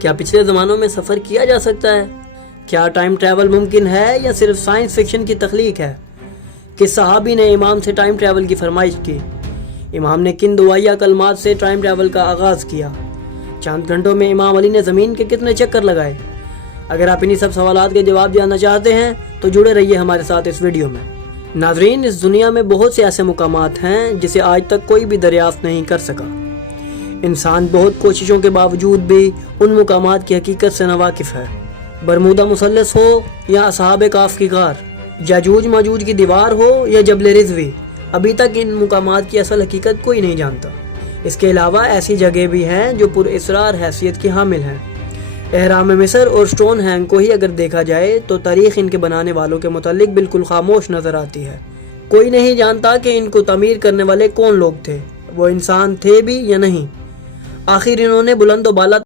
क्या पिछले ज़मानों में सफ़र किया जा सकता है? क्या टाइम ट्रैवल मुमकिन है या सिर्फ साइंस फिक्शन की तख्लीक है? किस सहाबी ने इमाम से टाइम ट्रैवल की फरमाइश की? इमाम ने किन दुआया कलमात से टाइम ट्रैवल का आगाज़ किया? चंद घंटों में इमाम अली ने ज़मीन के कितने चक्कर लगाए? अगर आप इन्हीं सब सवालात के जवाब जानना चाहते हैं तो जुड़े रहिए हमारे साथ इस वीडियो में। नाजरीन, इस दुनिया में बहुत से ऐसे मुकामात हैं जिसे आज तक कोई भी दरियाफ्त नहीं कर सका। इंसान बहुत कोशिशों के बावजूद भी उन मुकामात की हकीकत से नावाकिफ़ है। बरमूदा मुसल्लस हो या असहाब काफ की गार, याजूज माजूज की दीवार हो या जबल रिज़वी, अभी तक इन मुकामात की असल हकीकत कोई नहीं जानता। इसके अलावा ऐसी जगह भी हैं जो पुरअसरार हैसियत की हामिल हैं। एहराम मिस्र और स्टोन हैंग को ही अगर देखा जाए तो तारीख इनके बनाने वालों के मुतालिक बिल्कुल खामोश नजर आती है। कोई नहीं जानता कि इनको तमीर करने वाले कौन लोग थे, वो इंसान थे भी या नहीं। आखिर इन्होंने बुलंद बाला